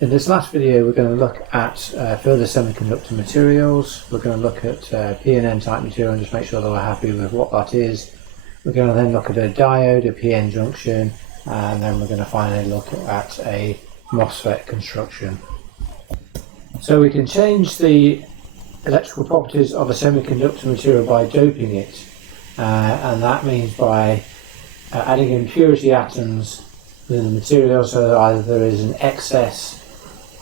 In this last video we're going to look at further semiconductor materials. We're going to look at P and N type material and just make sure that we're happy with what that is. We're going to then look at a diode, a PN junction, and then we're going to finally look at a MOSFET construction. So we can change the electrical properties of a semiconductor material by doping it, and that means by adding impurity atoms in the material, so that either there is an excess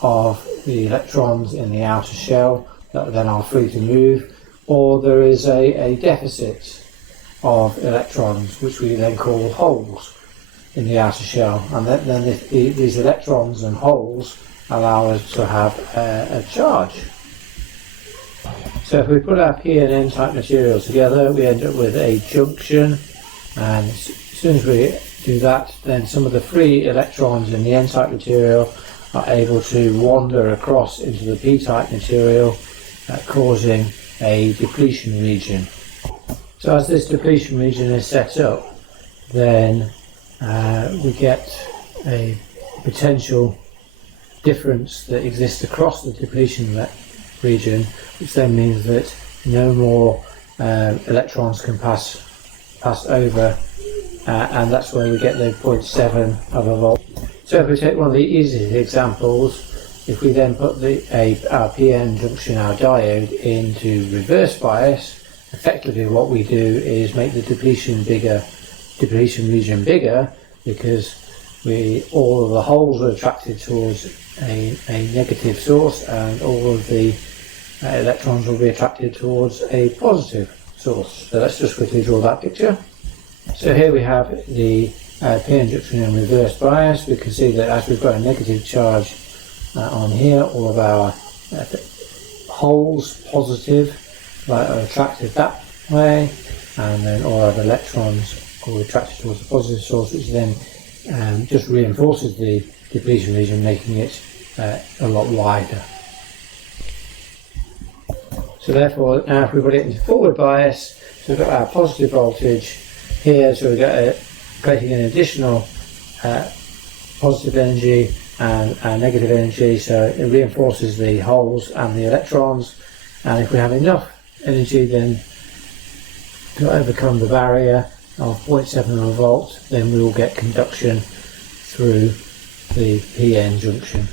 of the electrons in the outer shell that then are free to move, or there is a deficit of electrons which we then call holes in the outer shell, and then these electrons and holes allow us to have a charge. So if we put our P and N type material together, we end up with a junction, and as soon as we do that, then some of the free electrons in the N type material are able to wander across into the P type material, causing a depletion region. So as this depletion region is set up, then we get a potential difference that exists across the depletion region, which then means that no more electrons can pass over, and that's where we get the 0.7 of a volt. So if we take one of the easiest examples, if we then put our PN junction, our diode, into reverse bias, effectively what we do is make the depletion region bigger, because all of the holes are attracted towards a negative source, and all of the electrons will be attracted towards a positive source. So let's just quickly draw that picture. So here we have the PN junction in reverse bias. We can see that as we've got a negative charge on here, all of our holes, positive, are attracted that way, and then all our electrons are attracted towards the positive source, which then just reinforces the depletion region, making it a lot wider. So therefore, now if we put it into forward bias, so we've got our positive voltage here, so we've got creating an additional positive energy and negative energy, so it reinforces the holes and the electrons, and if we have enough energy then to overcome the barrier of 0.7 of a volt, then we will get conduction through the PN junction.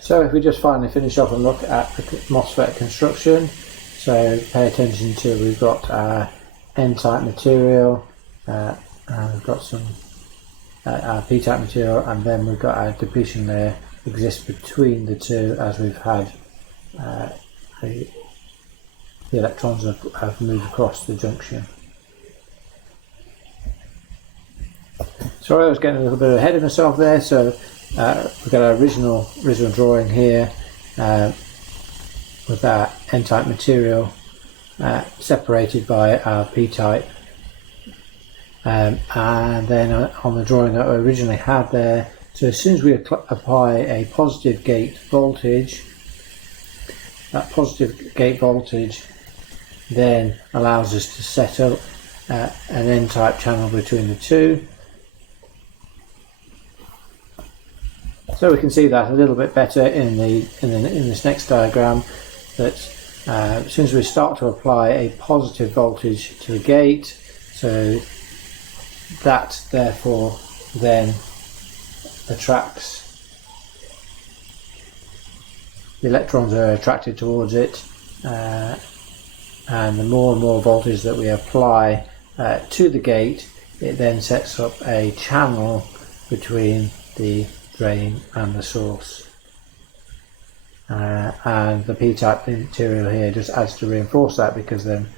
So if we just finally finish off and look at the MOSFET construction, so pay attention to, we've got our N-type material, and we've got some our P-type material, and then we've got our depletion layer exists between the two, as we've had the electrons have moved across the junction. Sorry, I was getting a little bit ahead of myself there. So we've got our original drawing here with our N-type material separated by our P-type, and then on the drawing that I originally had there, so as soon as we apply a positive gate voltage, that positive gate voltage then allows us to set up an N-type channel between the two. So we can see that a little bit better in this next diagram, that as soon as we start to apply a positive voltage to the gate, so that therefore then attracts, the electrons are attracted towards it, and the more and more voltage that we apply to the gate, it then sets up a channel between the drain and the source, and the P-type material here just adds to reinforce that, because then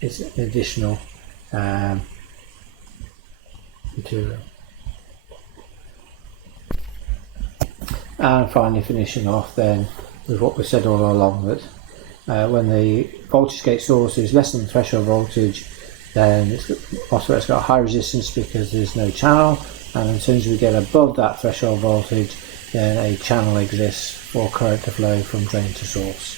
it's an additional material. And finally finishing off then with what we said all along, that when the voltage gate source is less than the threshold voltage, then MOSFET's got high resistance because there's no channel, and as soon as we get above that threshold voltage, then a channel exists for current to flow from drain to source.